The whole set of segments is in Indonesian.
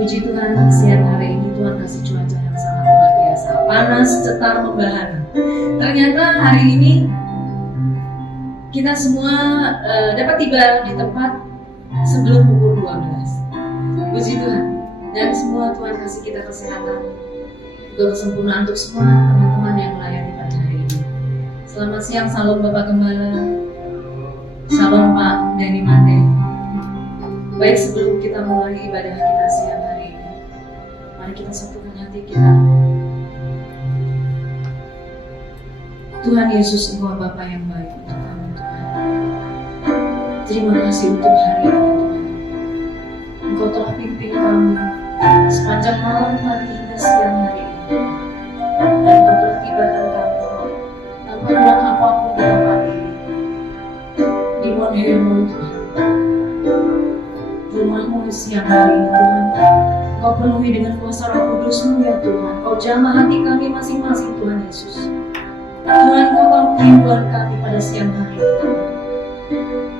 Puji Tuhan, siang hari ini Tuhan kasih cuaca yang sangat luar biasa, panas, cetar, membahana. Ternyata hari ini kita semua dapat tiba di tempat sebelum pukul 12. Puji Tuhan. Dan semua Tuhan kasih kita kesehatan, juga kesempurnaan untuk semua teman-teman yang melayani pada hari ini. Selamat siang, salam Bapak Gembala, shalom Pak Denny Mande. Baik, sebelum kita mulai ibadah kita siang hari ini, mari kita satukan hati kita. Tuhan Yesus, Engkau Bapa yang baik untuk kami Tuhan. Terima kasih untuk hari ini Tuhan. Engkau telah pimpin kami sepanjang malam hari hingga siang hari ini. Dan Engkau telah tibakan kami tanpa kurang apapun di tempat ini. Di Monheremo Tuhan. Rumahmu siang hari ini Tuhan. Engkau penuhi dengan kuasa Roh Kudus-Mu ya Tuhan. Engkau jamah hati kami masing-masing Tuhan Yesus. Tuhan, Engkau tahu kerinduan kami pada siang hari ini Tuhan.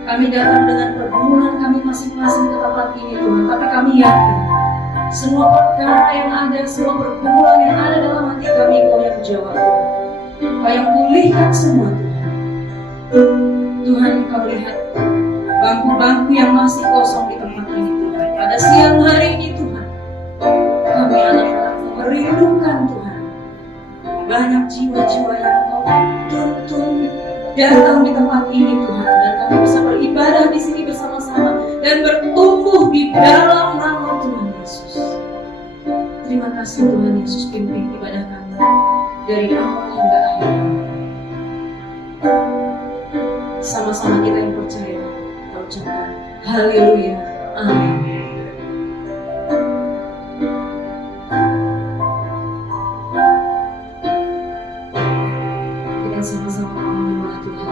Kami datang dengan pergumulan kami masing-masing ke tempat ini Tuhan. Tapi kami yakin semua perkara yang ada, semua pergumulan yang ada dalam hati kami Engkau yang jawab Tuhan. Engkau yang pulihkan semua Tuhan. Tuhan, Engkau lihat bangku-bangku yang masih kosong di tempat ini Tuhan. Pada siang hari ini Tuhan, kami anak-anakmu merindukan Tuhan. Banyak jiwa-jiwa yang Engkau tuntun datang di tempat ini Tuhan. Dan kami bisa beribadah di sini bersama-sama dan bertumbuh di dalam nama Tuhan Yesus. Terima kasih Tuhan Yesus, pimpin ibadah kami dari awal hingga akhir. Sama-sama kita yang percaya, kita ucapkan haleluya, amin. Kita sama-sama menyembah Tuhan.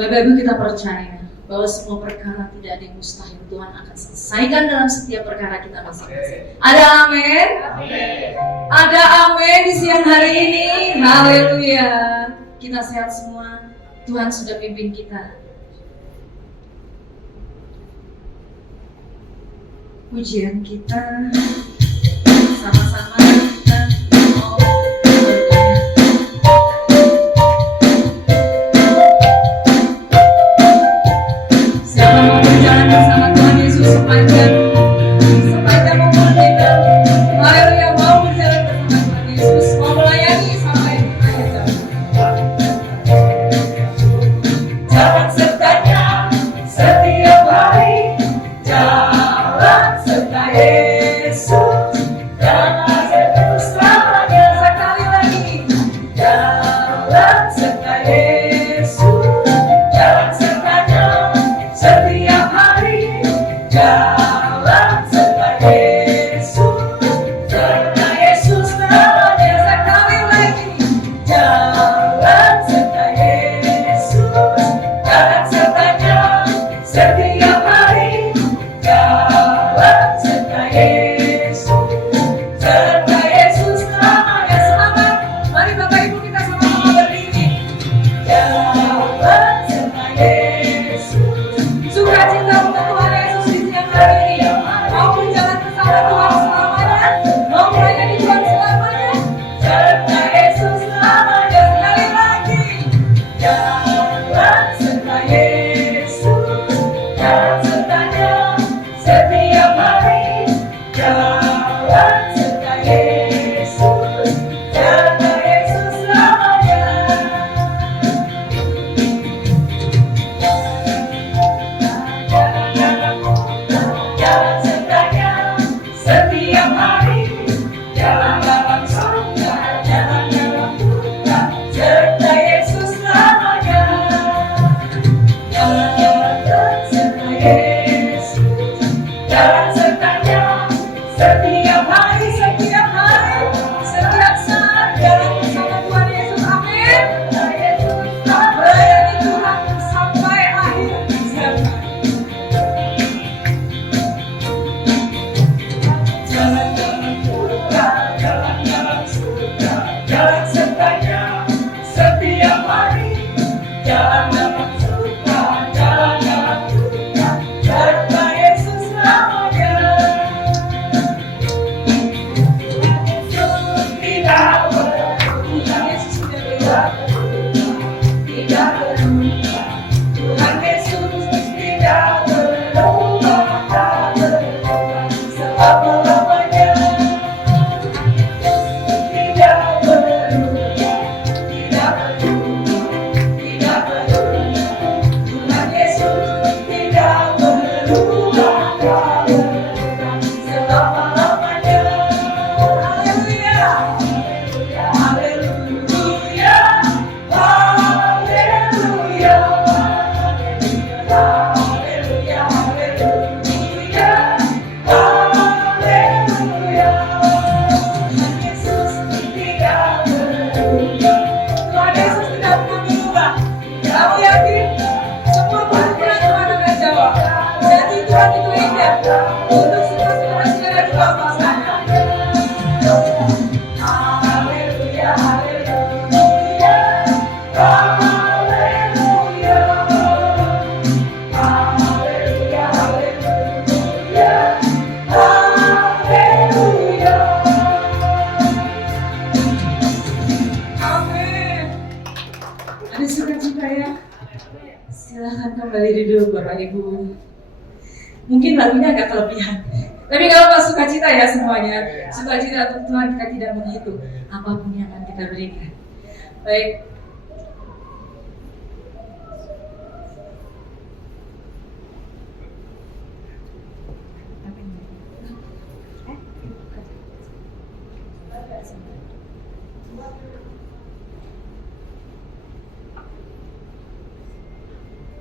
Bapak Ibu, kita percaya bahwa semua perkara tidak ada yang mustahil. Tuhan akan selesaikan dalam setiap perkara kita masing-masing. Ada amin? Ada amin di siang hari ini. Haleluya. Kita sehat semua. Tuhan sudah pimpin kita. Pujian kita sama-sama kita mau berdoa. Siapa mau berjalan bersama Tuhan Yesus sepanjang umur kita? Haleluya, mau berjalan bersama Tuhan Yesus, mau melayani sama tidak berubah. Tuhan Yesus tidak berubah, tak berubah selama-lamanya. Tidak berubah, tidak berubah, tidak berubah. Tuhan Yesus tidak berubah, tak berubah selama-lamanya. Haleluya, haleluya, haleluya, haleluya, haleluya, haleluya. Tuhan Yesus tidak berubah. Tuhan Yesus tidak pernah berubah. Kamu yakin? Semua perbuatan Tuhan akan jawab. Jadi Tuhan itu indah untuk semua generasi yang ada di bawah sana. Haleluya, haleluya, haleluya, haleluya, haleluya, haleluya. Amin. Ada sukacita ya? Silahkan kembali duduk Bapak Ibu. Mungkin lagunya agak kelebihan, tapi kalau nggak sukacita ya semuanya. Sukacita untuk Tuhan, kita tidak menghitung apapun yang akan kita berikan. Baik.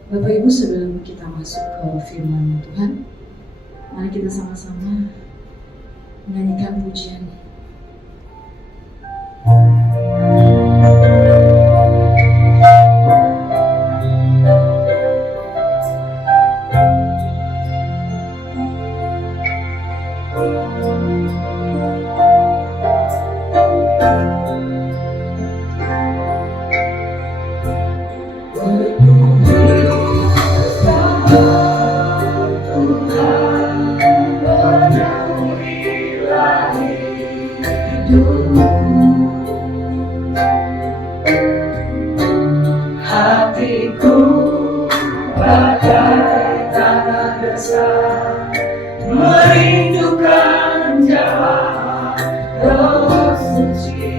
Bapak Ibu, sebelum kita masuk ke firman Tuhan, mari kita sama-sama menyanyikan pujian. Hatiku bagai tanah besar, merindukan jamaah Roh Suci.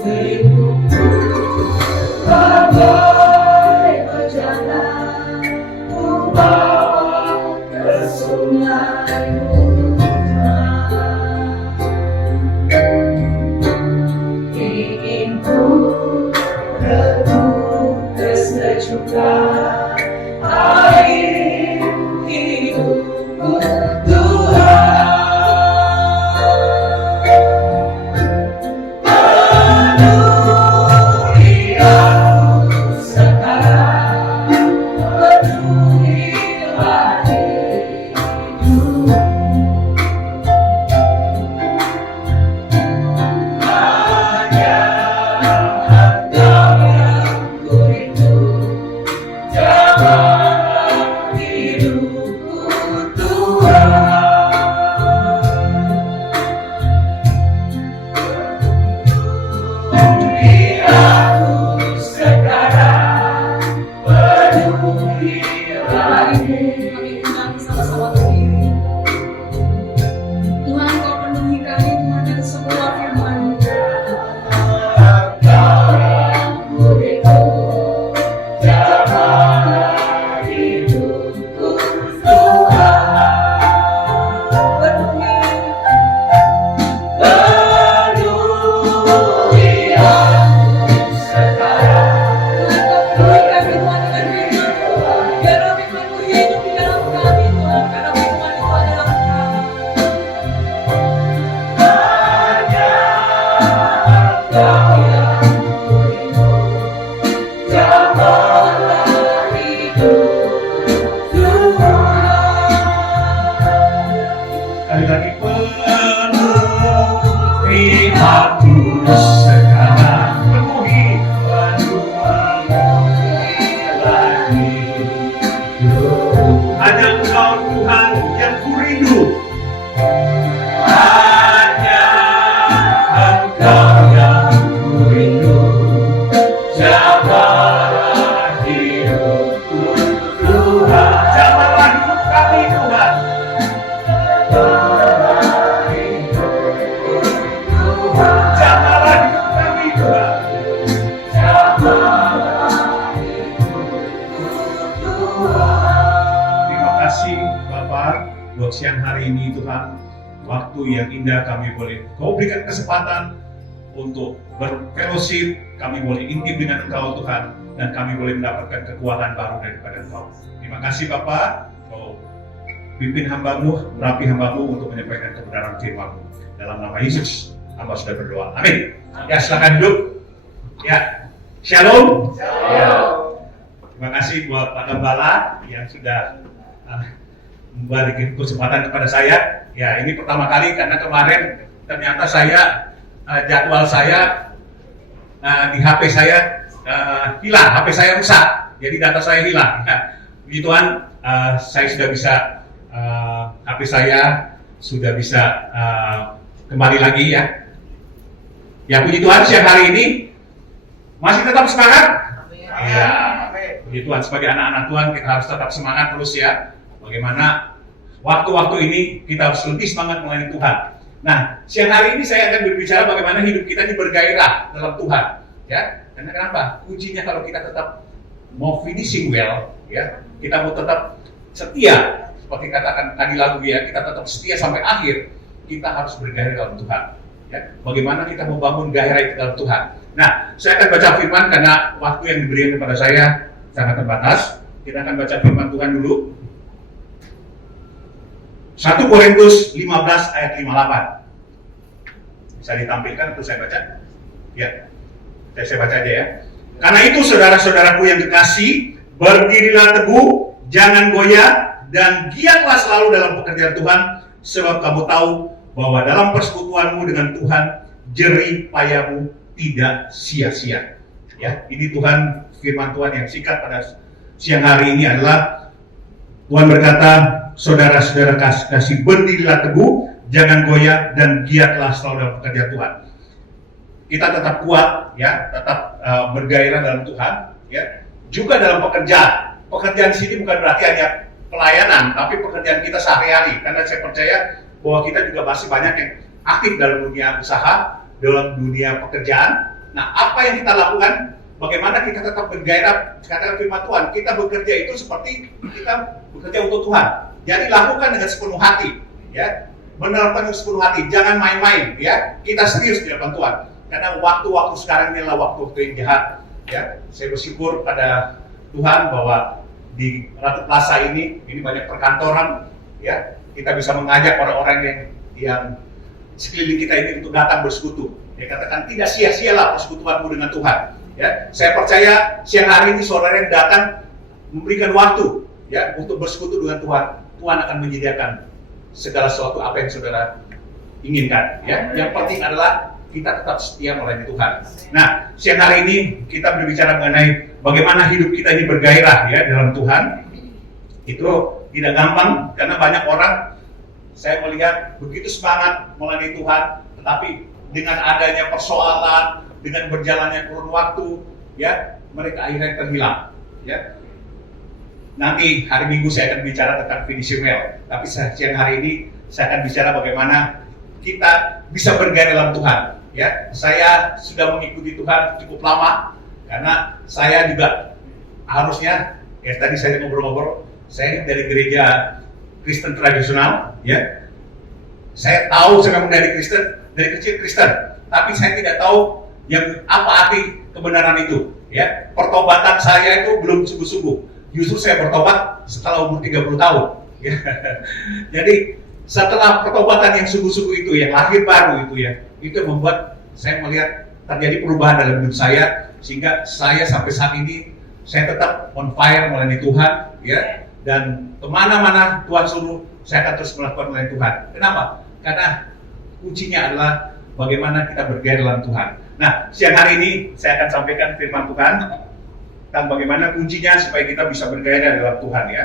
Hidupku bagai bejana, ku bawa ke sungai Putra. Ingin ku redup kesejukan air hidupku, Tuhan. Penuhi aku sekarang, penuhilah hidupku. Hanya Engkau yang ku rindu, jamaah hidupku, Tuhan. Penuhi aku sekarang, penuhilah hidupku. Kami undang sama-sama berdiri. Tuhan, Kau penuhi kami, Tuhan, dan semua firman-Mu. Engkau yang ku rindu, jamaah hidupku, Tuhan. Penuhi aku sekarang. Tuhan, Kau penuhi kami, Tuhan, dengan firman-Mu. Biarlah firman-Mu hidup di dalam kami, Tuhan, karena firman itu adalah Engkau. Hanya Engkau yang ku rindu, jamaah hidupku, Tuhan. Sekali lagi, penuhi aku sekarang, penuhi lagi. Hanya Engkau Tuhan yang ku rindu, hanya Engkau waktu yang indah kami boleh Kau berikan kesempatan untuk berfellowship, kami boleh intim dengan Engkau Tuhan, dan kami boleh mendapatkan kekuatan baru daripada Engkau. Terima kasih Bapa, Kau pimpin hamba-Mu, merapi hamba-Mu untuk menyampaikan kebenaran firman-Mu. Dalam nama Yesus, hamba sudah berdoa. Amin. Ya, silakan duduk. Ya, shalom. Terima kasih buat Pak Gembala yang sudah memberikan kesempatan kepada saya. Ya, ini pertama kali karena kemarin ternyata saya jadwal saya di HP saya hilang, HP saya rusak, jadi data saya hilang. Puji Tuhan, saya sudah bisa HP saya sudah bisa kembali lagi ya. Ya puji Tuhan, siang hari ini masih tetap semangat. Ya, puji Tuhan, sebagai anak-anak Tuhan kita harus tetap semangat terus ya. Bagaimana waktu-waktu ini kita harus lebih semangat melayani Tuhan. Nah, siang hari ini saya akan berbicara bagaimana hidup kita ini bergairah dalam Tuhan, ya. Karena kenapa? Kuncinya kalau kita tetap mau finishing well, ya, kita mau tetap setia, seperti katakan tadi lagu ya, kita tetap setia sampai akhir. Kita harus bergairah dalam Tuhan, ya. Bagaimana kita membangun gairah itu dalam Tuhan? Nah, saya akan baca firman karena waktu yang diberikan kepada saya sangat terbatas. Kita akan baca firman Tuhan dulu. 1 Korintus 15 ayat 58. Bisa ditampilkan untuk saya baca? Ya, saya baca aja ya. Karena itu saudara-saudaraku yang kekasih, berdirilah teguh, jangan goyah, dan giatlah selalu dalam pekerjaan Tuhan, sebab kamu tahu bahwa dalam persekutuanmu dengan Tuhan, jerih payahmu tidak sia-sia. Ya, ini Tuhan, firman Tuhan yang singkat pada siang hari ini adalah Tuhan berkata, saudara-saudara kasih, berdirilah teguh, jangan goyah, dan giatlah selalu dalam pekerjaan Tuhan. Kita tetap kuat, ya, tetap bergairah dalam Tuhan, ya. Juga dalam pekerjaan. Pekerjaan di sini bukan berarti hanya pelayanan, tapi pekerjaan kita sehari-hari. Karena saya percaya bahwa kita juga masih banyak yang aktif dalam dunia usaha, dalam dunia pekerjaan. Nah, apa yang kita lakukan? Bagaimana kita tetap bergairah? Katakan firman Tuhan, kita bekerja itu seperti kita bekerja untuk Tuhan. Jadi lakukan dengan sepenuh hati, ya. Menerapkan dengan sepenuh hati, jangan main-main, ya. Kita serius di depan Tuhan. Karena waktu-waktu sekarang ini adalah waktu yang jahat, ya. Saya bersyukur pada Tuhan bahwa di Ratu Plaza ini banyak perkantoran, ya. Kita bisa mengajak orang-orang yang sekeliling kita ini untuk datang bersekutu. Ya, katakan tidak sia-sialah persekutuanmu dengan Tuhan. Ya, saya percaya siang hari ini saudara yang datang memberikan waktu, ya, untuk bersekutu dengan Tuhan. Tuhan akan menyediakan segala sesuatu apa yang saudara inginkan. Ya, yang penting adalah kita tetap setia melayani Tuhan. Nah, siang hari ini kita berbicara mengenai bagaimana hidup kita ini bergairah ya dalam Tuhan. Itu tidak gampang karena banyak orang saya melihat begitu semangat melayani Tuhan, tetapi dengan adanya persoalan, dengan berjalannya kurun waktu, ya, mereka akhirnya terhilang, ya. Nanti hari Minggu saya akan bicara tentang finishing well, tapi siang hari ini saya akan bicara bagaimana kita bisa bergairah dalam Tuhan, ya. Saya sudah mengikuti Tuhan cukup lama, karena saya juga harusnya, ya tadi saya ngobrol-ngobrol, saya dari gereja Kristen tradisional, ya. Saya tahu saya memang dari Kristen, dari kecil Kristen, tapi saya tidak tahu yang apa arti kebenaran itu, ya. Pertobatan saya itu belum sungguh-sungguh. Justru saya bertobat setelah umur 30 tahun. Ya. Jadi setelah pertobatan yang sungguh-sungguh itu, yang lahir baru itu ya, itu membuat saya melihat terjadi perubahan dalam hidup saya, sehingga saya sampai saat ini saya tetap on fire melayani Tuhan, ya. Dan kemana-mana Tuhan suruh, saya akan terus melakukan melayani Tuhan. Kenapa? Karena kuncinya adalah bagaimana kita bergairah dalam Tuhan. Nah, siang hari ini saya akan sampaikan firman Tuhan tentang bagaimana kuncinya supaya kita bisa bergairah dalam Tuhan, ya.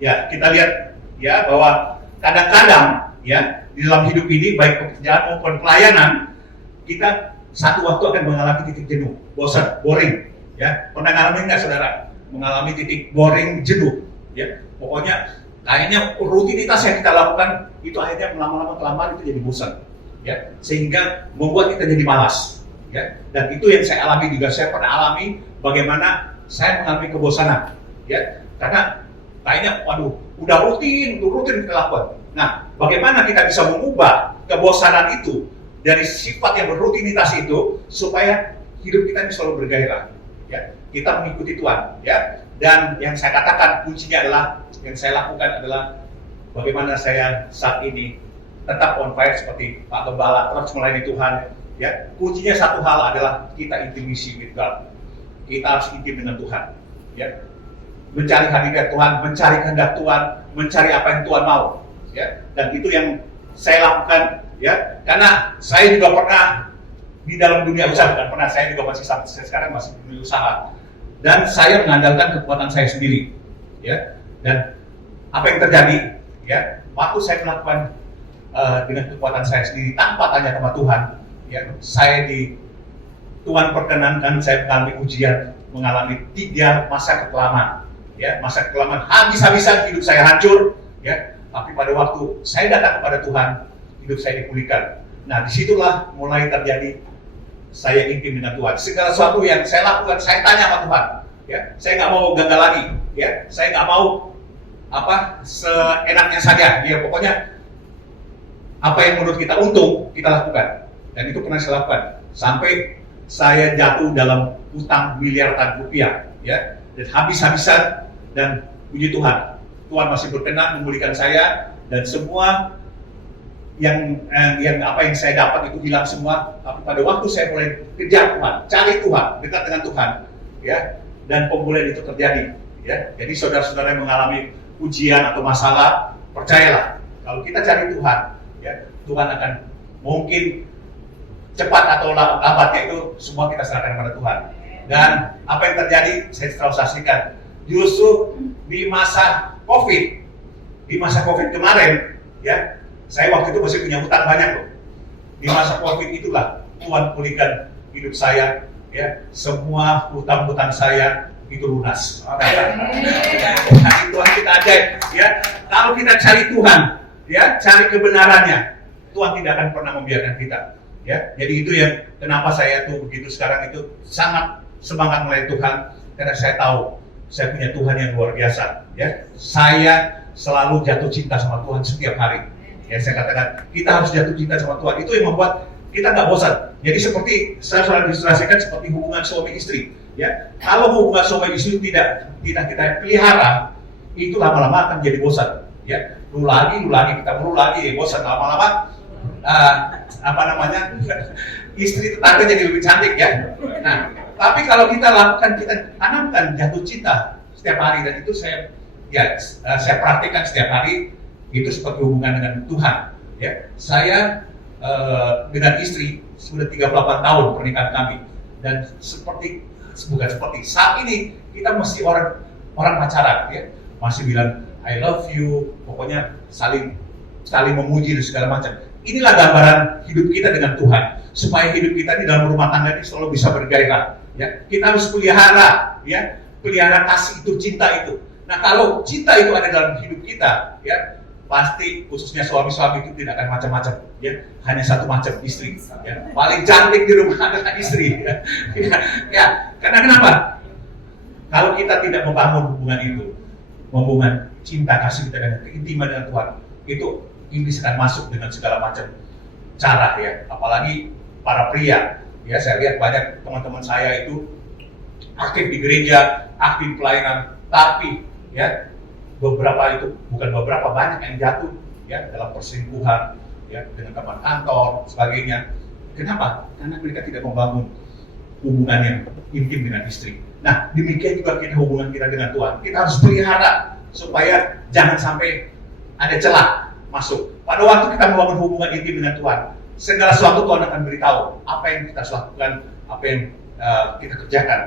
Ya, kita lihat ya bahwa kadang-kadang ya di dalam hidup ini baik pekerjaan maupun pelayanan kita satu waktu akan mengalami titik jenuh, bosan, boring, ya. Pernah ngalamin nggak saudara mengalami titik boring, jenuh, ya? Pokoknya kayaknya rutinitas yang kita lakukan itu akhirnya lama-lama kelamaan itu jadi bosan, ya, sehingga membuat kita jadi malas, ya. Dan itu yang saya alami juga, saya pernah alami bagaimana saya mengalami kebosanan, ya. Karena kayaknya, waduh, udah rutin kita lakukan. Nah, bagaimana kita bisa mengubah kebosanan itu dari sifat yang berrutinitas itu supaya hidup kita ini selalu bergairah, ya. Kita mengikuti Tuhan, ya. Dan yang saya katakan kuncinya adalah, yang saya lakukan adalah bagaimana saya saat ini tetap on fire seperti Pak Gembala, terus melayani Tuhan, ya. Kuncinya satu hal adalah kita intimisi with God. Kita harus intim dengan Tuhan, ya. Mencari hadirat Tuhan, mencari kehendak Tuhan, mencari apa yang Tuhan mau, ya. Dan itu yang saya lakukan, ya. Karena saya juga pernah di dalam dunia usaha, dan pernah saya juga masih sampai sekarang masih di dunia usaha. Dan saya mengandalkan kekuatan saya sendiri, ya. Dan apa yang terjadi, ya, waktu saya melakukan dengan kekuatan saya sendiri tanpa tanya sama Tuhan, ya, Tuhan perkenankan saya mengalami ujian, mengalami 3 masa kekelaman, ya, masa kekelaman habis-habisan hidup saya hancur, ya. Tapi pada waktu saya datang kepada Tuhan, hidup saya dipulihkan. Nah, disitulah mulai terjadi saya intim dengan Tuhan. Segala sesuatu yang saya lakukan, saya tanya sama Tuhan, ya. Saya nggak mau gagal lagi, ya. Saya nggak mau seenaknya saja, ya. Pokoknya apa yang menurut kita untung, kita lakukan. Dan itu pernah saya lakukan. Sampai saya jatuh dalam utang miliaran rupiah, ya. Dan habis-habisan, dan puji Tuhan, Tuhan masih berkenan memulihkan saya, dan semua yang apa yang saya dapat itu hilang semua. Tapi pada waktu saya mulai kejar Tuhan, cari Tuhan, dekat dengan Tuhan, ya. Dan pemulihan itu terjadi, ya. Jadi saudara-saudara yang mengalami ujian atau masalah, percayalah, kalau kita cari Tuhan, ya, Tuhan akan mungkin cepat atau lambatnya itu semua kita serahkan kepada Tuhan. Dan apa yang terjadi, saya selalu saksikan, justru di masa COVID kemarin, ya, saya waktu itu masih punya hutang banyak loh. Di masa COVID itulah Tuhan pulihkan hidup saya, ya, semua hutang-hutang saya itu lunas. Tuhan kita ajaib, ya. Kalau kita cari Tuhan, ya, cari kebenarannya, Tuhan tidak akan pernah membiarkan kita, ya. Jadi itu yang kenapa saya tuh begitu sekarang itu sangat semangat melayani Tuhan, karena saya tahu saya punya Tuhan yang luar biasa, ya. Saya selalu jatuh cinta sama Tuhan setiap hari, ya. Saya katakan kita harus jatuh cinta sama Tuhan, itu yang membuat kita nggak bosan. Jadi seperti saya selalu diilustrasikan seperti hubungan suami istri, ya. Kalau hubungan suami istri tidak kita pelihara, itu lama-lama akan jadi bosan, ya. Lu lagi kita lagi, bosan lama-lama. Istri tetangga jadi lebih cantik, ya. Nah, tapi kalau kita lakukan, kita tanamkan jatuh cinta setiap hari, dan itu saya praktikkan setiap hari. Itu seperti hubungan dengan Tuhan, ya. Saya dengan istri sudah 38 tahun pernikahan kami, dan saat ini kita mesti orang pacaran, ya, masih bilang I love you, pokoknya saling memuji dan segala macam. Inilah gambaran hidup kita dengan Tuhan, supaya hidup kita di dalam rumah tangga ini selalu bisa bergairah, ya. Kita harus pelihara kasih itu, cinta itu. Nah, kalau cinta itu ada dalam hidup kita, ya, pasti khususnya suami-suami itu tidak akan macam-macam, ya. Hanya satu macam, istri, ya. Paling cantik di rumah adalah istri, ya. Ya. Karena kenapa? Kalau kita tidak membangun hubungan cinta kasih kita dengan keintiman dengan Tuhan, itu iblis akan masuk dengan segala macam cara, ya. Apalagi para pria, ya. Saya lihat banyak teman-teman saya itu aktif di gereja, aktif pelayanan, tapi, ya, banyak yang jatuh, ya, dalam perselingkuhan, ya, dengan teman kantor, sebagainya. Kenapa? Karena mereka tidak membangun hubungan yang intim dengan istri. Nah, demikian juga hubungan kita dengan Tuhan. Kita harus pelihara supaya jangan sampai ada celah masuk. Pada waktu kita membangun hubungan intim dengan Tuhan, segala sesuatu Tuhan akan beritahu apa yang kita lakukan, apa yang kita kerjakan.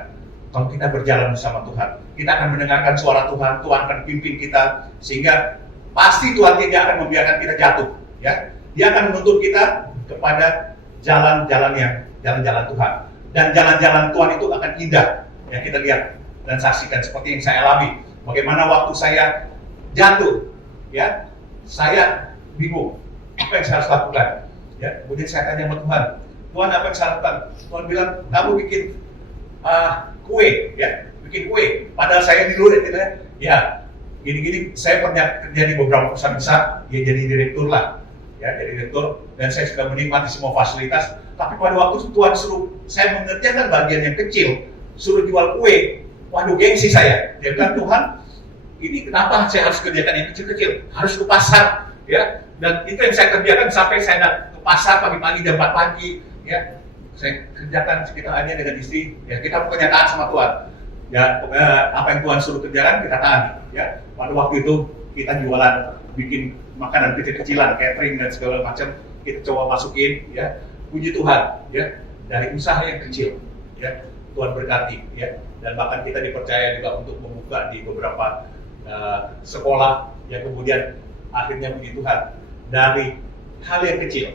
Kalau kita berjalan bersama Tuhan, kita akan mendengarkan suara Tuhan, Tuhan akan pimpin kita, sehingga pasti Tuhan tidak akan membiarkan kita jatuh, ya. Dia akan menuntun kita kepada jalan-jalan Tuhan, dan jalan-jalan Tuhan itu akan indah, ya. Kita lihat dan saksikan seperti yang saya alami, bagaimana waktu saya jatuh, ya, saya bingung apa yang saya harus lakukan, ya. Kemudian saya tanya sama Tuhan apa yang saya lakukan? Tuhan bilang, kamu bikin kue, ya, bikin kue. Padahal saya di luar, Ya, gini-gini saya pernah kerja di beberapa perusahaan besar, ya jadi direktur lah, ya jadi direktur, dan saya sudah menikmati semua fasilitas. Tapi pada waktu itu Tuhan suruh saya mengerjakan bagian yang kecil, suruh jual kue, waduh gengsi saya. Dia bilang, Tuhan, ini kenapa saya harus kerjakan yang kecil-kecil? Harus ke pasar, ya. Dan itu yang saya kerjakan sampai saya ke pasar pagi-pagi jam 4 pagi, ya. Saya kerjakan sekitarnya dengan istri, ya kita punya taat sama Tuhan. Ya, apa yang Tuhan suruh kerjakan kita tahan. Ya, pada waktu itu kita jualan, bikin makanan kecil-kecilan, catering dan segala macam, kita coba masukin. Ya, puji Tuhan. Ya, dari usaha yang kecil, ya Tuhan berkati. Ya, dan bahkan kita dipercaya juga untuk membuka di beberapa sekolah. Ya, kemudian akhirnya puji Tuhan dari hal yang kecil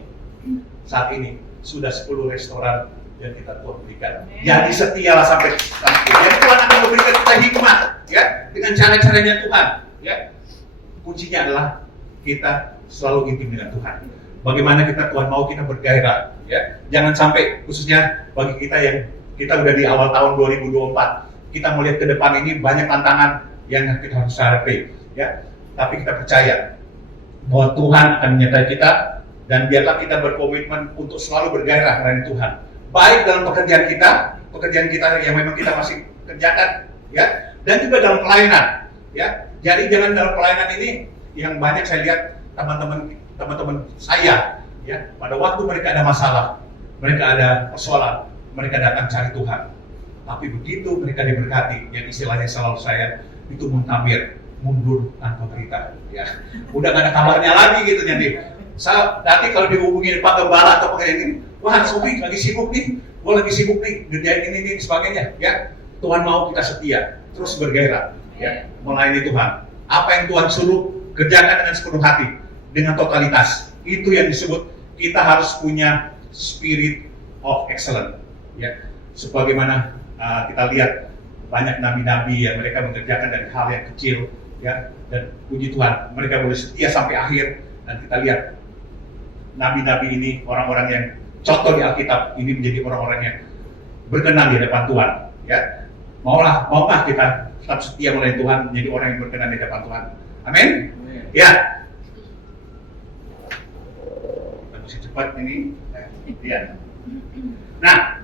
saat ini sudah 10 restoran yang kita Tuhan berikan. Jadi setialah sampai nanti. Jadi Tuhan akan memberikan kita hikmat, ya, dengan cara-caranya Tuhan. Ya, kuncinya adalah kita selalu intim dengan Tuhan. Bagaimana Tuhan mau kita bergairah, ya. Jangan sampai khususnya bagi kita yang kita udah di awal tahun 2024, kita melihat ke depan ini banyak tantangan yang kita harus hadapi, ya. Tapi kita percaya bahwa Tuhan akan menyertai kita, dan biarlah kita berkomitmen untuk selalu bergairah melayani Tuhan. Baik dalam pekerjaan kita yang memang kita masih kerjakan, ya, dan juga dalam pelayanan, ya. Jadi jangan dalam pelayanan ini yang banyak saya lihat teman-teman saya, ya, pada waktu mereka ada masalah, mereka ada persoalan, mereka datang cari Tuhan. Tapi begitu mereka diberkati, yang istilahnya selalu saya itu muntabir, mundur tanpa berita, ya. Udah gak ada kabarnya lagi gitu jadi. Nanti kalau dihubungin Pak Gembala atau Pak ini, wah Sobi lagi sibuk nih, gue lagi sibuk nih, ngerjain ini sebagainya, ya. Tuhan mau kita setia, terus bergairah, ya, melayani Tuhan. Apa yang Tuhan suruh, kerjakan dengan sepenuh hati, dengan totalitas. Itu yang disebut kita harus punya spirit of excellence, ya. Sebagaimana kita lihat banyak nabi-nabi yang mereka mengerjakan dari hal yang kecil, ya, dan puji Tuhan, mereka boleh setia sampai akhir. Dan kita lihat nabi-nabi ini, orang-orang yang contoh di Alkitab ini menjadi orang-orang yang berkenan di hadapan Tuhan, ya. Maukah kita tetap setia melayani Tuhan, menjadi orang yang berkenan di hadapan Tuhan. Amin. Ya. Masih cepat ini. Ya. Nah,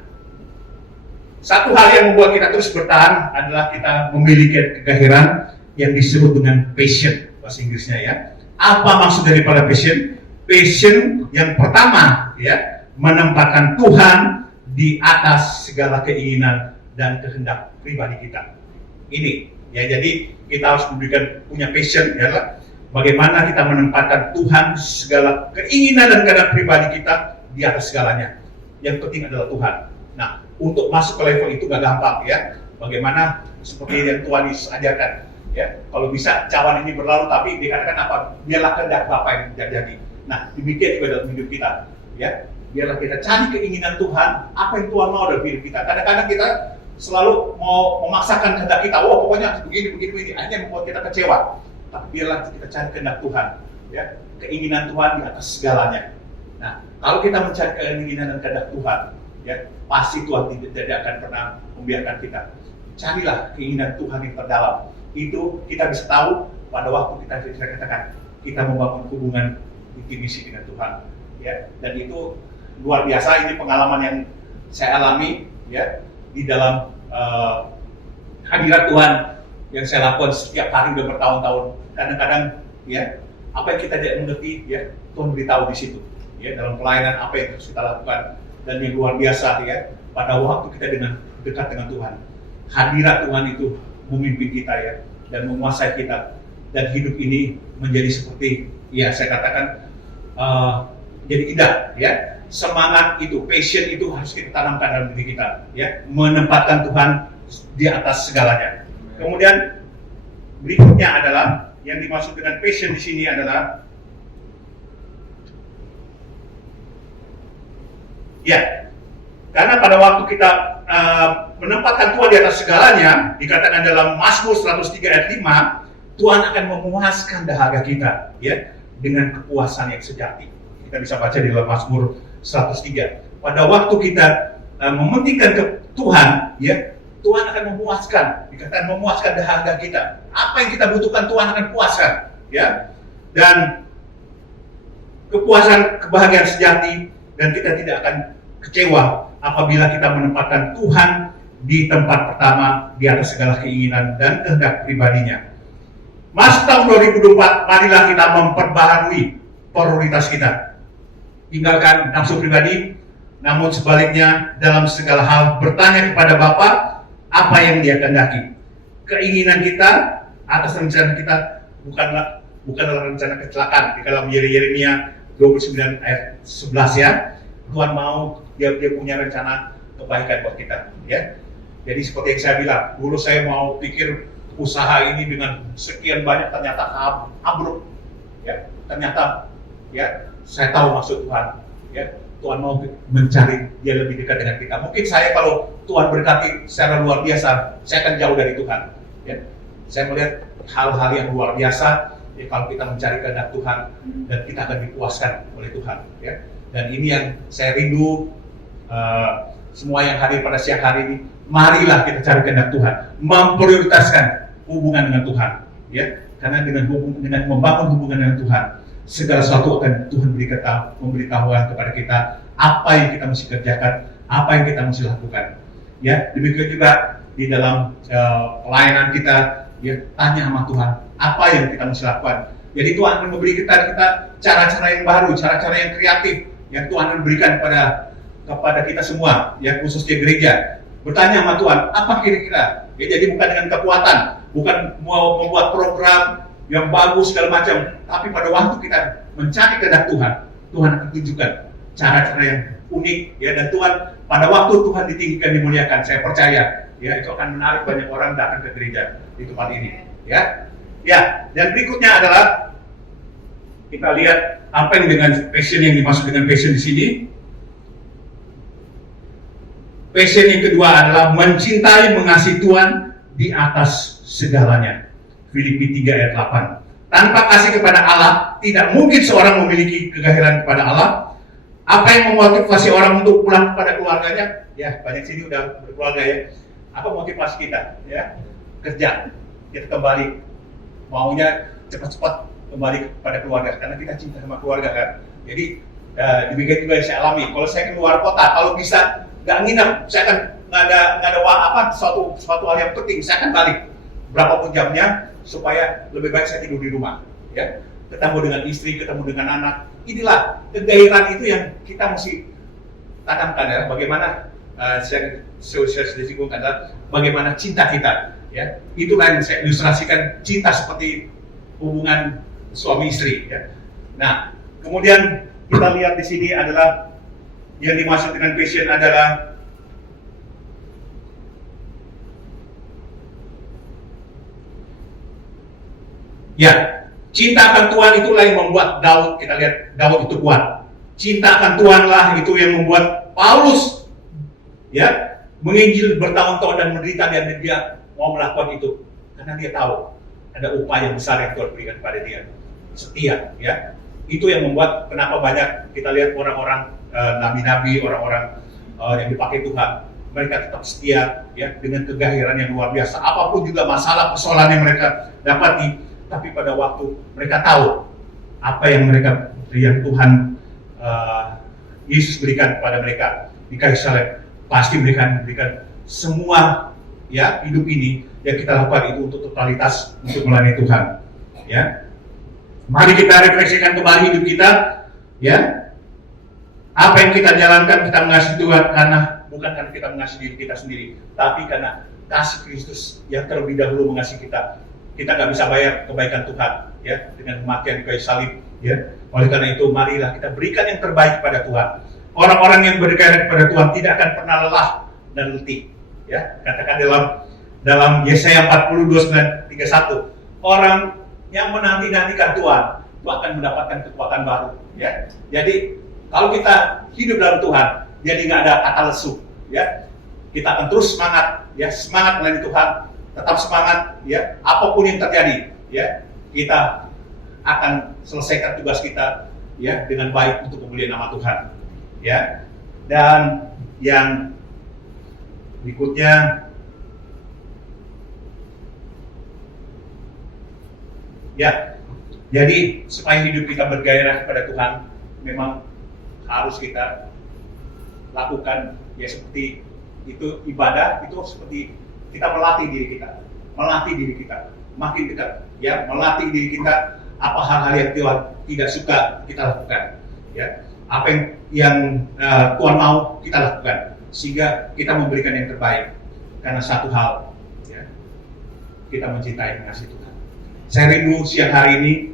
satu hal yang membuat kita terus bertahan adalah kita memiliki kegairahan yang disebut dengan passion, bahasa Inggrisnya, ya. Apa maksud daripada passion? Passion yang pertama, ya, menempatkan Tuhan di atas segala keinginan dan kehendak pribadi kita. Ini, ya, jadi kita harus punya passion, ya, bagaimana kita menempatkan Tuhan segala keinginan dan kehendak pribadi kita di atas segalanya. Yang penting adalah Tuhan. Nah, untuk masuk ke level itu gak gampang, ya. Bagaimana seperti yang Tuhan ajarkan, ya. Kalau bisa cawan ini berlalu, tapi dikatakan apa? Biarlah kehendak Bapa yang terjadi. Nah, demikian juga dalam hidup kita, ya. Biarlah kita cari keinginan Tuhan, apa yang Tuhan mau dalam hidup kita. Kadang-kadang kita selalu mau memaksakan kehendak kita, oh pokoknya begini, akhirnya membuat kita kecewa. Tapi biarlah kita cari kehendak Tuhan, ya. Keinginan Tuhan di atas segalanya. Nah, kalau kita mencari keinginan dan kehendak Tuhan, ya, pasti Tuhan tidak akan pernah membiarkan kita. Carilah keinginan Tuhan yang terdalam. Itu kita bisa tahu pada waktu kita katakan kita membangun hubungan intimisi dengan Tuhan, ya. Dan itu luar biasa. Ini pengalaman yang saya alami, ya, di dalam hadirat Tuhan yang saya lakukan setiap hari udah bertahun-tahun. Kadang-kadang, ya, apa yang kita tidak mengerti, ya, Tuhan beritahu di situ, ya, dalam pelayanan apa yang harus kita lakukan. Dan yang luar biasa, ya, pada waktu kita dekat dengan Tuhan, hadirat Tuhan itu memimpin kita, ya, dan menguasai kita, dan hidup ini menjadi seperti, ya, saya katakan jadi indah, ya. Semangat itu, passion itu harus kita tanamkan dalam diri kita, ya, menempatkan Tuhan di atas segalanya. Kemudian berikutnya adalah yang dimaksud dengan passion di sini adalah, ya, karena pada waktu kita menempatkan Tuhan di atas segalanya, dikatakan dalam Mazmur 103 ayat 5, Tuhan akan memuaskan dahaga kita, ya, dengan kepuasan yang sejati. Kita bisa baca di dalam Mazmur 103. Pada waktu kita mementingkan ke Tuhan, ya, Tuhan akan memuaskan, dikatakan memuaskan dahaga kita. Apa yang kita butuhkan Tuhan akan puaskan, ya. Dan kepuasan, kebahagiaan sejati, dan kita tidak akan kecewa apabila kita menempatkan Tuhan di tempat pertama di atas segala keinginan dan kehendak pribadinya. Masuk tahun 2024, marilah kita memperbaharui prioritas kita. Tinggalkan nafsu pribadi, namun sebaliknya dalam segala hal bertanya kepada Bapa apa yang Dia kehendaki. Keinginan kita atas rencana kita bukanlah rencana kecelakaan. Di dalam Yeremia 29 ayat 11 ya, Tuhan mau dia punya rencana kebaikan buat kita, ya. Jadi seperti yang saya bilang, dulu saya mau pikir usaha ini dengan sekian banyak ternyata ambruk, ya. Ternyata ya saya tahu maksud Tuhan, ya. Tuhan mau mencari dia lebih dekat dengan kita. Mungkin saya kalau Tuhan berkati secara luar biasa, saya akan jauh dari Tuhan, ya. Saya melihat hal-hal yang luar biasa, ya, kalau kita mencari kehendak Tuhan dan kita akan dipuaskan oleh Tuhan, ya. Dan ini yang saya rindu, semua yang hadir pada siang hari ini, marilah kita cari kehendak Tuhan, memprioritaskan hubungan dengan Tuhan, ya. Karena dengan membangun hubungan dengan Tuhan, segala sesuatu akan Tuhan memberitahukan kepada kita apa yang kita mesti kerjakan, apa yang kita mesti lakukan, ya. Demikian juga di dalam pelayanan kita, ya, tanya sama Tuhan apa yang kita mesti lakukan. Jadi Tuhan akan memberi kita cara-cara yang baru, cara-cara yang kreatif yang Tuhan akan berikan kepada kita semua, ya, khususnya gereja. Bertanya sama Tuhan, apa kira-kira? Ya, jadi bukan dengan kekuatan, bukan mau membuat program yang bagus segala macam, tapi pada waktu kita mencari kehendak Tuhan, Tuhan akan tunjukkan cara-cara yang unik, ya. Dan Tuhan pada waktu Tuhan ditinggikan, dimuliakan, saya percaya, ya, itu akan menarik banyak orang datang ke gereja di tempat ini, ya. Ya, dan berikutnya adalah kita lihat apa yang dengan passion, yang dimaksud dengan passion di sini. Passion yang kedua adalah mencintai, mengasihi Tuhan di atas segalanya. Filipi 3 ayat 8. Tanpa kasih kepada Allah, tidak mungkin seorang memiliki kegairahan kepada Allah. Apa yang memotivasi orang untuk pulang kepada keluarganya? Ya, banyak sini udah berkeluarga, ya. Apa motivasi kita? Ya, kerja, kita kembali, maunya cepat-cepat kembali kepada keluarga karena kita cinta sama keluarga, kan. Jadi demikian juga yang saya alami. Kalau saya keluar kota, kalau bisa nggak nginep, saya akan nggak ada suatu hal yang penting, saya akan balik berapapun jamnya supaya lebih baik saya tidur di rumah, ya. Ketemu dengan istri, ketemu dengan anak. Inilah kegairahan itu yang kita mesti tanamkan, ya. Bagaimana saya singgung adalah bagaimana cinta kita, ya. Itulah yang saya ilustrasikan cinta seperti hubungan suami istri, ya. Nah, kemudian kita lihat di sini adalah yang dimaksud dengan passion adalah ya, cinta akan Tuhan itulah yang membuat Daud, kita lihat Daud itu kuat. Cinta akan Tuhanlah itu yang membuat Paulus, ya, menginjil bertahun-tahun dan menderita, dan dia mau melakukan itu karena dia tahu ada upaya besar yang Tuhan berikan kepada dia. Setia, ya. Itu yang membuat kenapa banyak kita lihat orang-orang nabi-nabi, orang-orang yang dipakai Tuhan, mereka tetap setia, ya, dengan kegairahan yang luar biasa. Apapun juga masalah persoalan yang mereka dapati, tapi pada waktu mereka tahu apa yang Tuhan Yesus berikan kepada mereka di kayu salib, pasti berikan semua, ya, hidup ini yang kita lakukan itu untuk totalitas, untuk melayani Tuhan, ya. Mari kita refleksikan kembali hidup kita, ya. Apa yang kita jalankan, kita mengasihi Tuhan bukan karena kita mengasihi diri kita sendiri, tapi karena kasih Kristus yang terlebih dahulu mengasihi kita. Kita nggak bisa bayar kebaikan Tuhan, ya, dengan kematian di kayu salib, ya. Oleh karena itu, marilah kita berikan yang terbaik kepada Tuhan. Orang-orang yang bergairah kepada Tuhan tidak akan pernah lelah dan letih, ya. Katakan dalam Yesaya 42:31, orang yang menanti-nantikan Tuhan itu akan mendapatkan kekuatan baru, ya. Jadi kalau kita hidup dalam Tuhan, jadi nggak ada kata lesu, ya. Kita akan terus semangat, ya, semangat melayani Tuhan, tetap semangat, ya. Apapun yang terjadi, ya, kita akan selesaikan tugas kita, ya, dengan baik untuk kemuliaan nama Tuhan, ya. Dan yang berikutnya Ya, jadi supaya hidup kita bergairah kepada Tuhan, memang harus kita lakukan ya seperti itu. Ibadah itu seperti kita melatih diri kita makin dekat, ya, melatih diri kita apa hal-hal yang Tuhan tidak suka kita lakukan, ya, apa yang Tuhan mau kita lakukan, sehingga kita memberikan yang terbaik. Karena satu hal, ya, kita mencintai mengasihi Tuhan. Saya rindu siang hari ini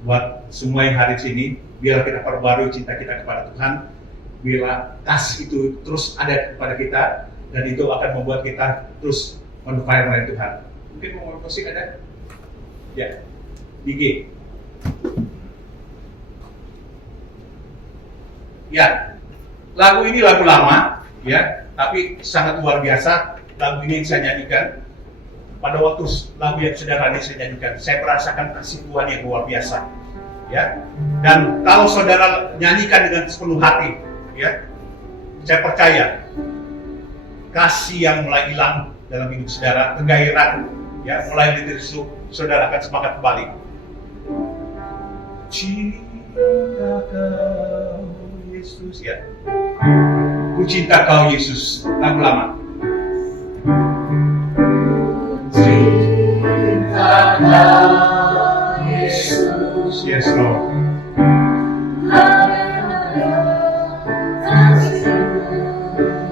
buat semua yang hadir di sini, biarlah kita perbarui cinta kita kepada Tuhan, biarlah kasih itu terus ada kepada kita, dan itu akan membuat kita terus on fire oleh Tuhan. Mungkin mau musik ada? Ya, DJ. Ya, lagu ini lagu lama, ya, tapi sangat luar biasa. Lagu ini yang saya nyanyikan pada waktu lagu yang sederhana ini saya nyanyikan, saya merasakan kasih Tuhan yang luar biasa, ya. Dan kalau saudara nyanyikan dengan sepenuh hati, ya, saya percaya kasih yang mulai hilang dalam hidup saudara, kegairahan, ya, mulai ditiru, saudara akan semangat kembali. Cinta Kau Yesus, ya. Ku cinta Kau Yesus, lagu lama. Cinta Kau Yesus, Yes, Lord.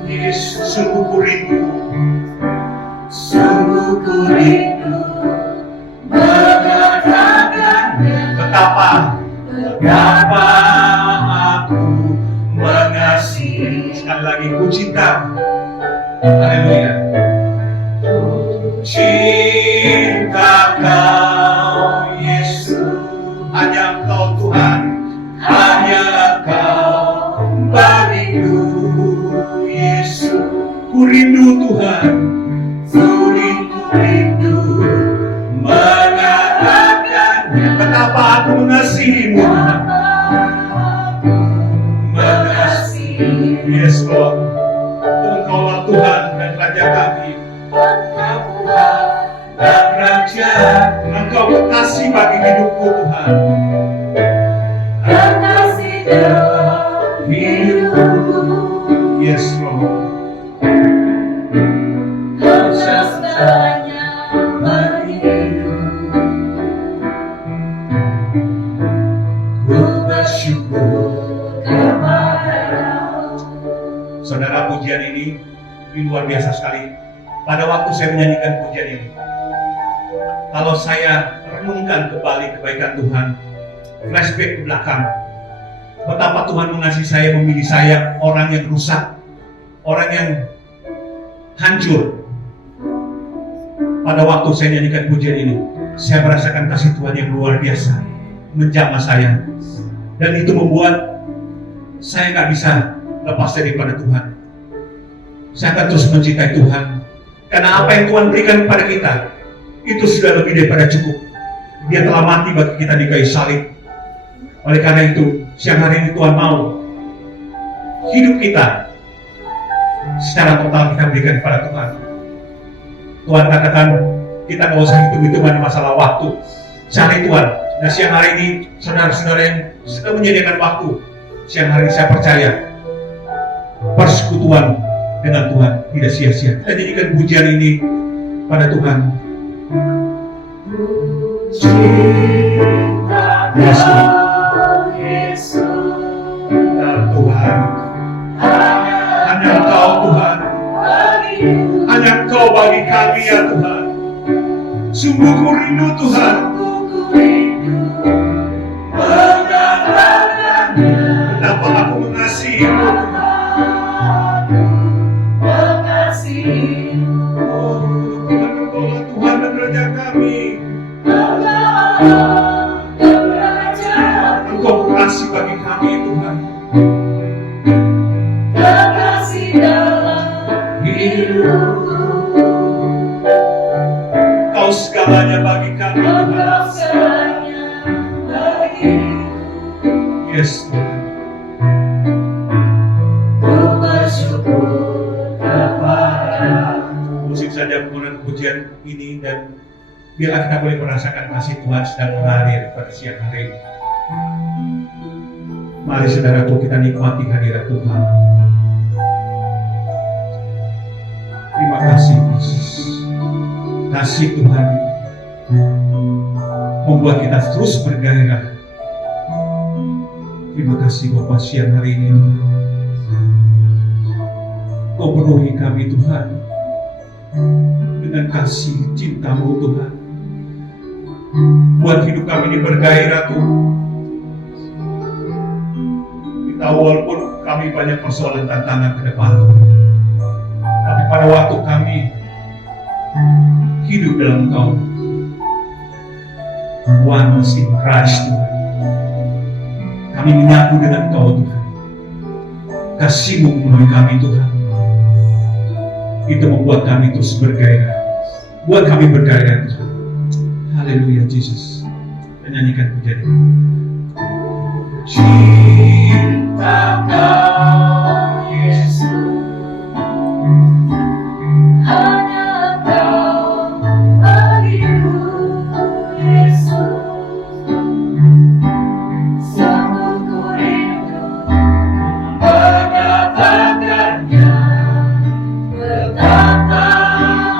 Yesus, sungguh ku rindu mengatakannya. Betapa aku mengasihi. Sekali lagi, ku cinta. Haleluya. Cinta Kau Yesus, hanya Engkau Tuhan, hanya Engkau bagiku Yesus. Ku rindu Tuhan, ku rindu mengatakannya. Betapa aku mengasihimu, mengasihi. Yes Lord, Engkaulah Tuhan dan Raja kami. Dan Raja, Engkau kasih bagi hidupku Tuhan. Kasih dalam hidupku. Yes Lord. Engkau segalanya bagiku. Ku bersyukur kepada-Mu. Saudara, pujian ini luar biasa sekali. Pada waktu saya menyanyikan pujian ini, kalau saya renungkan kembali kebaikan Tuhan, flashback ke belakang, betapa Tuhan mengasihi saya, memilih saya, orang yang rusak, orang yang hancur. Pada waktu saya menyanyikan pujian ini, saya merasakan kasih Tuhan yang luar biasa menjamah saya, dan itu membuat saya nggak bisa lepas daripada Tuhan. Saya akan terus mencintai Tuhan, karena apa yang Tuhan berikan kepada kita itu sudah lebih daripada cukup. Dia telah mati bagi kita di kayu salib. Oleh karena itu, siang hari ini Tuhan mau hidup kita secara total kita berikan kepada Tuhan. Tuhan katakan kita nggak usah hitung-hitungan di masalah waktu. Cari Tuhan. Nah, siang hari ini saudara-saudara yang sudah menyediakan waktu, siang hari ini saya percaya persekutuan dengan Tuhan tidak sia-sia. Kita jadikan pujian ini pada Tuhan. Cinta Yesus, Tuhan, hanya Engkau Tuhan, hanya Engkau bagi kami ya Tuhan. Sungguh ku rindu Tuhan, betapa aku mengasihimu Tuhan. Tuhan dan Raja kami. Engkau kasih bagi kami Tuhan. Kasih dalam hidupku. Kau segalanya bagi kami Tuhan. Yes Tuhan. Ku bersyukur kepada. Musik saja menggunakan pujian ini dan Biarlah kita boleh merasakan kasih Tuhan sedang mengalir pada siang hari ini. Mari saudaraku, kita nikmati hadirat Tuhan. Terima kasih Yesus. Kasih Tuhan membuat kita terus bergairah. Terima kasih Bapa siang hari ini. Kau penuhi kami Tuhan dengan kasih cinta-Mu Tuhan. Buat hidup kami ini bergairah Tuhan. Kita walaupun kami banyak persoalan tantangan ke depan, tapi pada waktu kami hidup dalam Engkau, once in Christ Tuhan, kami menyatu dengan Engkau Tuhan. Kasih-Mu memenuhi kami Tuhan. Itu membuat kami terus bergairah. Buat kami bergairah Tuhan. Haleluya Yesus. Menyanyikan pujian ini. Cinta Kau Yesus, Hanya Kau bagiku Yesus, sanggup ku rindu menyatakannya. Betapa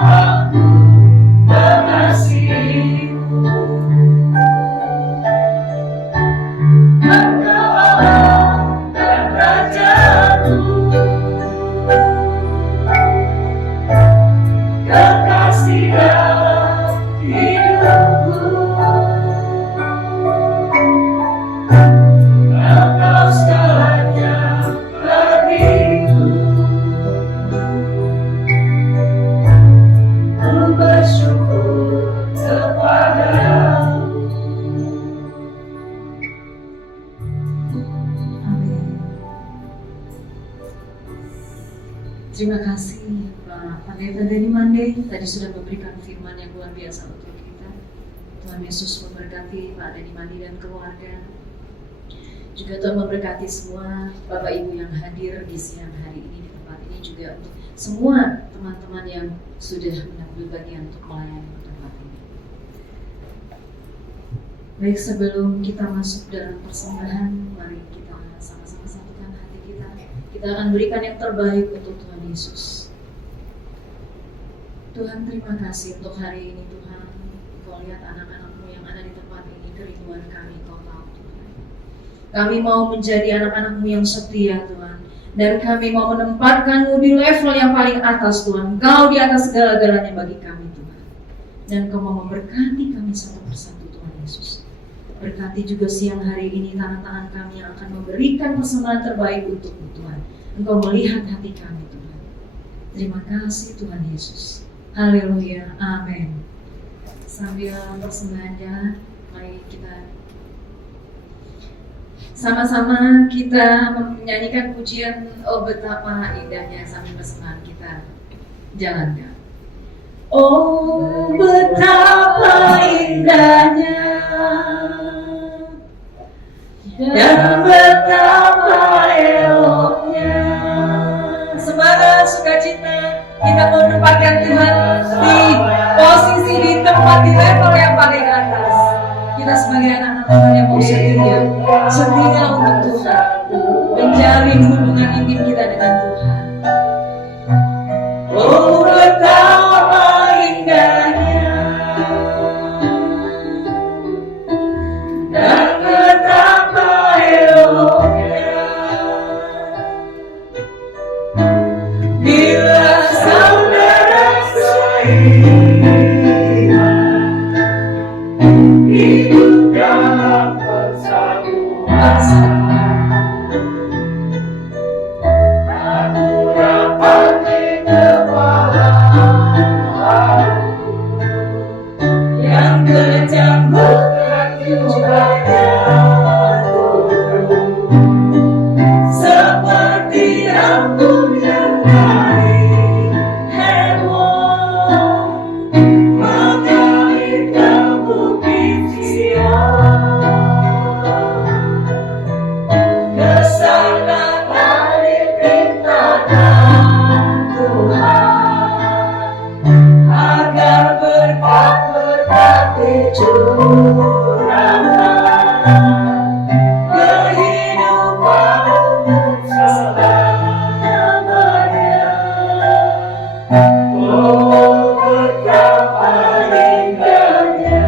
aku mengasihimu. Engkau Allah dan Rajaku, kekasih dalam hidupku. Engkau segalanya bagiku. Ku bersyukur kepada-Mu. Amin. Terima kasih Pak Pendeta Denny Mande tadi sudah memberikan firman yang luar biasa untuk kita. Tuhan Yesus memberkati Pak Denny Mande dan keluarga. Juga Tuhan memberkati semua Bapak Ibu yang hadir di siang hari ini di tempat ini, juga untuk semua teman-teman yang sudah mengambil bagian untuk melayani di tempat ini. Baik, sebelum kita masuk dalam persembahan, mari kita sama-sama satukan hati kita. Kita akan berikan yang terbaik untuk Tuhan Yesus. Tuhan, terima kasih untuk hari ini Tuhan. Kau lihat anak-anak-Mu yang ada di tempat ini, kerinduan kami Kau tahu Tuhan. Kami mau menjadi anak-anak-Mu yang setia Tuhan. Dan kami mau menempatkan-Mu di level yang paling atas Tuhan. Kau di atas segala-galanya bagi kami Tuhan. Dan Kau mau memberkati kami satu persatu Tuhan Yesus. Berkati juga siang hari ini tangan-tangan kami yang akan memberikan persembahan terbaik untuk-Mu Tuhan. Engkau melihat hati kami Tuhan. Terima kasih Tuhan Yesus. Haleluya, amin. Sambil persembahan jalan, mari kita sama-sama kita menyanyikan pujian Oh Betapa Indahnya sambil persembahan kita jalankan. Oh betapa indahnya dan betapa eloknya. Semangat sukacita, kita mau menempatkan Tuhan di posisi, di tempat, di level yang paling atas. Kita sebagai anak-anak Tuhan yang mau setia untuk Tuhan, menjalin hubungan intim kita dengan Tuhan. Oh betapa indahnya dan betapa eloknya bila saudara seiman hidup dalam persatuan. Aku dapat di kepala yang kejam bukan jubahnya seperti rambut yang dari hewan mengalir ke bukit Sion. Kesana dari rintangan Tuhan agar berkat kehidupan selamanya. Oh, betapa indahnya.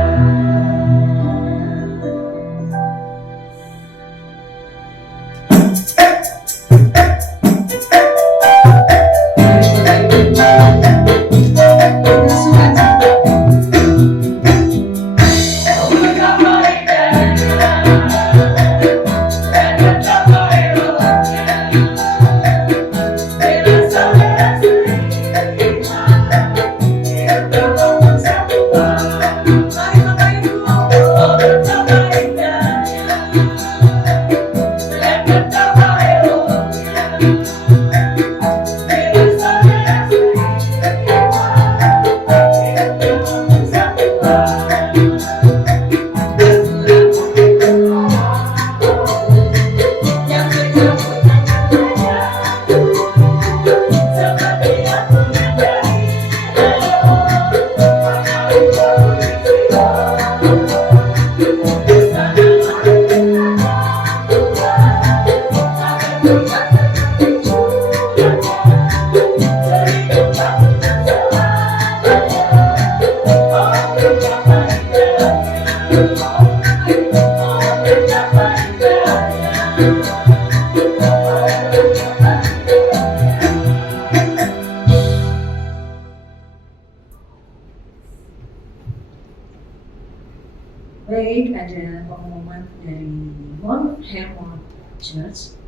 Baik, ada pengumuman dari Mount Hermon Church.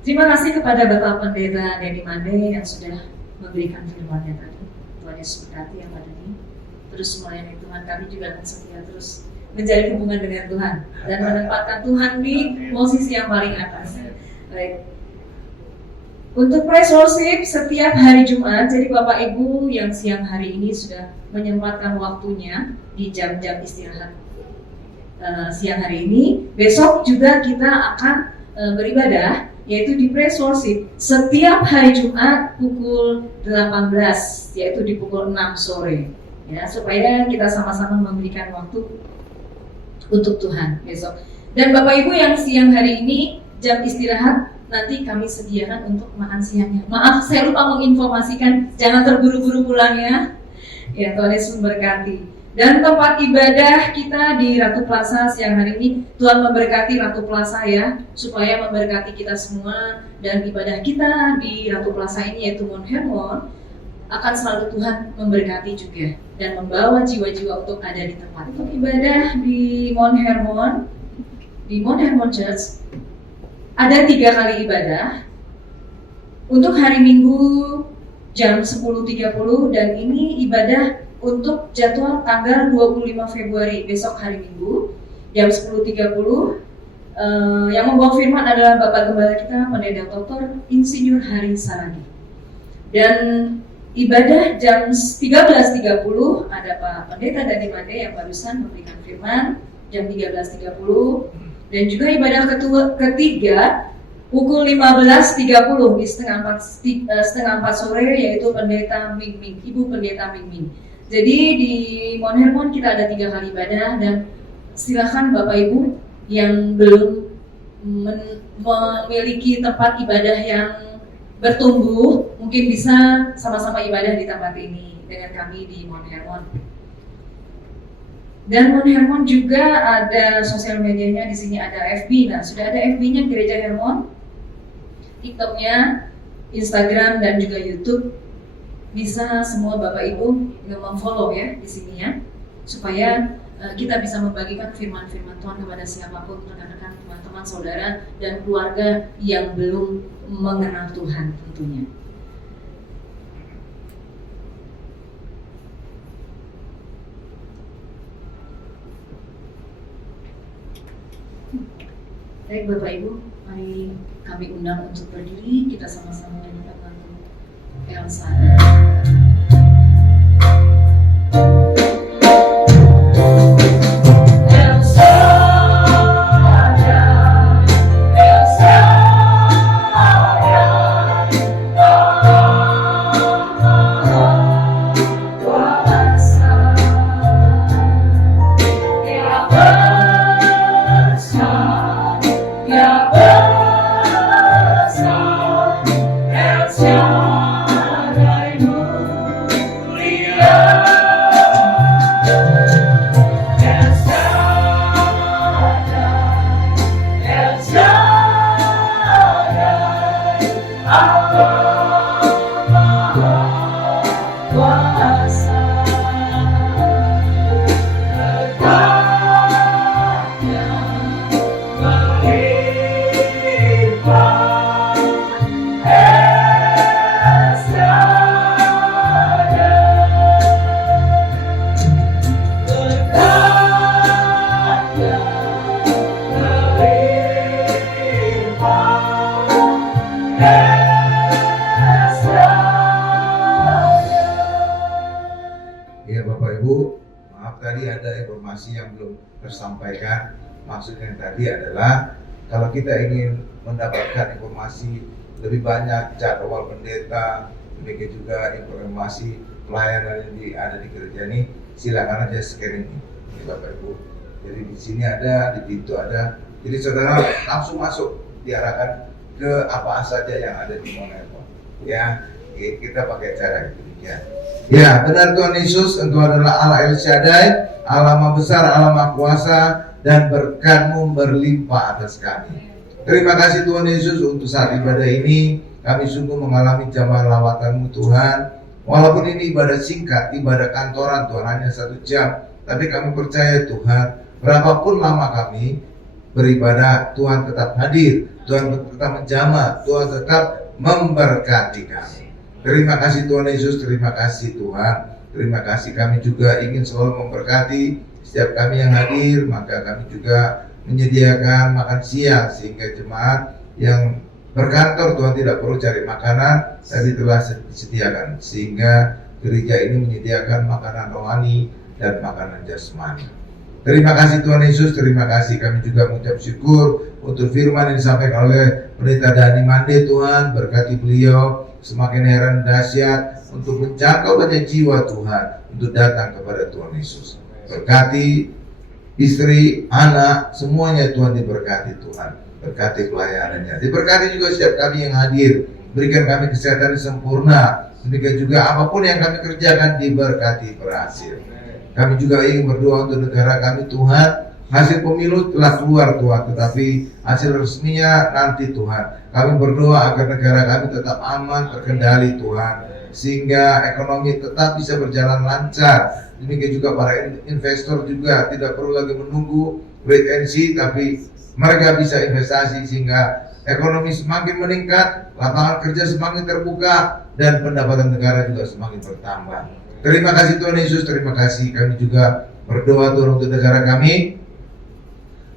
Terima kasih kepada Bapak Pendeta Denny Mande yang sudah memberikan firman-Nya tadi. Tuhan Yesus berkati yang pada ini. Terus melayani Tuhan, kami juga akan setia terus menjalin hubungan dengan Tuhan dan menempatkan Tuhan di posisi yang paling atas. Baik. Untuk praise worship setiap hari Jumat, jadi Bapak Ibu yang siang hari ini sudah menyempatkan waktunya di jam-jam istirahat siang hari ini, besok juga kita akan beribadah, yaitu di praise worship setiap hari Jumat pukul 18, yaitu di pukul 6 sore, ya, supaya kita sama-sama memberikan waktu untuk Tuhan besok. Dan Bapak Ibu yang siang hari ini jam istirahat nanti kami sediakan untuk makan siangnya. Maaf, saya lupa menginformasikan, jangan terburu-buru pulang ya. Ya, Tuhan Yesus memberkati. Dan tempat ibadah kita di Ratu Plaza siang hari ini, Tuhan memberkati Ratu Plaza ya, supaya memberkati kita semua. Dan ibadah kita di Ratu Plaza ini yaitu Mount Hermon, akan selalu Tuhan memberkati juga dan membawa jiwa-jiwa untuk ada di tempat. Untuk ibadah di Mount Hermon Church, ada 3 kali ibadah. Untuk hari Minggu jam 10.30 dan ini ibadah untuk jadwal tanggal 25 Februari, besok hari Minggu jam 10.30. Yang membawa firman adalah Bapak Gembala kita, Pendeta Dr. Insinyur Hari Saragi. Dan ibadah jam 13.30 ada Pak Pendeta Denny Mande yang barusan memberikan firman jam 13.30. Dan juga ibadah ketiga pukul 15.30 di setengah 4 sore, yaitu Pendeta Ming, Ibu Pendeta Ming. Jadi di Mount Hermon kita ada 3 kali ibadah, dan silakan Bapak Ibu yang belum memiliki tempat ibadah yang bertumbuh, mungkin bisa sama-sama ibadah di tempat ini dengan kami di Mount Hermon. Dan Mount Hermon juga ada sosial medianya, di sini ada FB. Nah, sudah ada FB-nya Gereja Hermon, TikTok-nya, Instagram dan juga YouTube. Bisa semua Bapak Ibu memfollow ya di sini ya, supaya kita bisa membagikan firman-firman Tuhan kepada siapapun, rekan-rekan, teman-teman, saudara dan keluarga yang belum mengenal Tuhan tentunya. Baik Bapak Ibu, mari kami undang untuk berdiri, kita sama-sama menyanyikan lagu Elsa. Yeah. tersampaikan. Maksudnya tadi adalah kalau kita ingin mendapatkan informasi lebih banyak jadwal pendeta, demikian juga informasi pelayanan yang ada di gereja ini, silakan aja scan ini Bapak Ibu. Jadi di sini ada, di pintu ada. Jadi saudara langsung masuk, diarahkan ke apa saja yang ada di monitor. Ya, kita pakai cara itu ya. Ya, benar Tuhan Yesus, Engkau adalah Allah El Shaddai, Allah Maha Besar, Allah Maha Kuasa, dan berkat-Mu berlimpah atas kami. Terima kasih Tuhan Yesus untuk saat ibadah ini. Kami sungguh mengalami jamaah lawatan-Mu Tuhan. Walaupun ini ibadah singkat, ibadah kantoran Tuhan, hanya 1 jam, tapi kami percaya Tuhan, berapapun lama kami beribadah, Tuhan tetap hadir, Tuhan tetap menjamah, Tuhan tetap memberkati kami. Terima kasih Tuhan Yesus, terima kasih Tuhan. Terima kasih, kami juga ingin selalu memberkati setiap kami yang hadir, maka kami juga menyediakan makan siang sehingga jemaat yang berkantor Tuhan tidak perlu cari makanan, tadi telah disediakan, sehingga gereja ini menyediakan makanan rohani dan makanan jasmani. Terima kasih Tuhan Yesus, terima kasih, kami juga mengucap syukur untuk firman yang disampaikan oleh Pendeta Dhani Mande. Tuhan berkati beliau semakin heran dahsyat untuk menjangkau banyak jiwa Tuhan untuk datang kepada Tuhan Yesus. Berkati istri, anak, semuanya Tuhan diberkati Tuhan. Berkati pelayanannya, diberkati juga setiap kami yang hadir. Berikan kami kesehatan yang sempurna. Demikian juga apapun yang kami kerjakan diberkati berhasil. Kami juga ingin berdoa untuk negara kami Tuhan. Hasil pemilu telah keluar Tuhan, tetapi hasil resminya nanti Tuhan. Kami berdoa agar negara kami tetap aman, terkendali Tuhan, sehingga ekonomi tetap bisa berjalan lancar. Demikian juga para investor juga tidak perlu lagi menunggu wait and see, tapi mereka bisa investasi sehingga ekonomi semakin meningkat, lapangan kerja semakin terbuka, dan pendapatan negara juga semakin bertambah. Terima kasih Tuhan Yesus, terima kasih. Kami juga berdoa Tuhan untuk negara kami.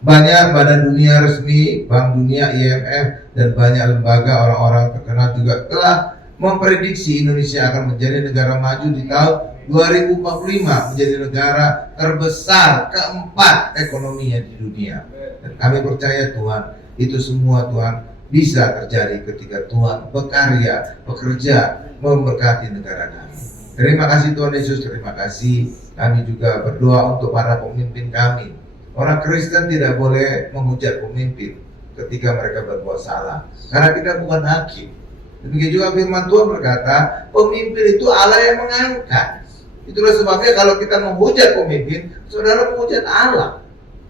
Banyak badan dunia resmi, Bank Dunia, IMF, dan banyak lembaga orang-orang terkenal juga telah memprediksi Indonesia akan menjadi negara maju di tahun 2045, menjadi negara terbesar keempat ekonominya di dunia. Dan kami percaya Tuhan, itu semua Tuhan bisa terjadi ketika Tuhan berkarya, bekerja, memberkati negara kami. Terima kasih Tuhan Yesus, terima kasih. Kami juga berdoa untuk para pemimpin kami. Orang Kristen tidak boleh menghujat pemimpin ketika mereka berbuat salah, karena kita bukan hakim. Demikian juga firman Tuhan berkata, pemimpin itu Allah yang mengangkat. Itulah sebabnya kalau kita menghujat pemimpin, saudara menghujat Allah.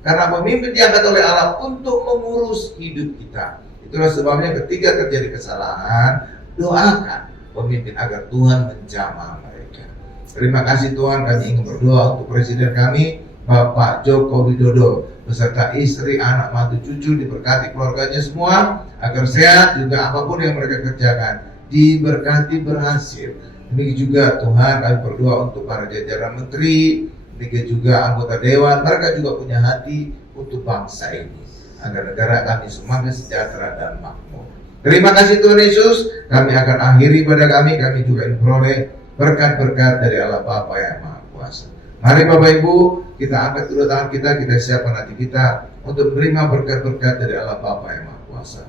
Karena pemimpin diangkat oleh Allah untuk mengurus hidup kita. Itulah sebabnya ketika terjadi kesalahan, doakan pemimpin agar Tuhan menjamah mereka. Terima kasih Tuhan, kami ingin berdoa untuk presiden kami, Bapak Joko Widodo, beserta istri, anak, mantu, cucu, diberkati keluarganya semua, agar sehat, juga apapun yang mereka kerjakan diberkati berhasil. Demikian juga Tuhan, kami berdoa untuk para jajaran menteri, demikian juga anggota dewan, mereka juga punya hati untuk bangsa ini, agar negara kami semakin sejahtera dan makmur. Terima kasih Tuhan Yesus, kami akan akhiri pada kami juga memperoleh berkat-berkat dari Allah Bapa yang Maha Kuasa. Mari Bapak Ibu, kita angkat kedua tangan kita siapkan hati kita untuk menerima berkat-berkat dari Allah Bapa yang Maha Kuasa.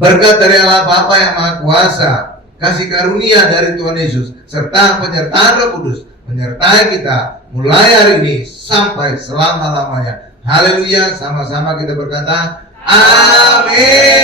Berkat dari Allah Bapa yang Maha Kuasa, kasih karunia dari Tuhan Yesus, serta penyertaan Roh Kudus menyertai kita mulai hari ini sampai selama-lamanya. Haleluya, sama-sama kita berkata, amin.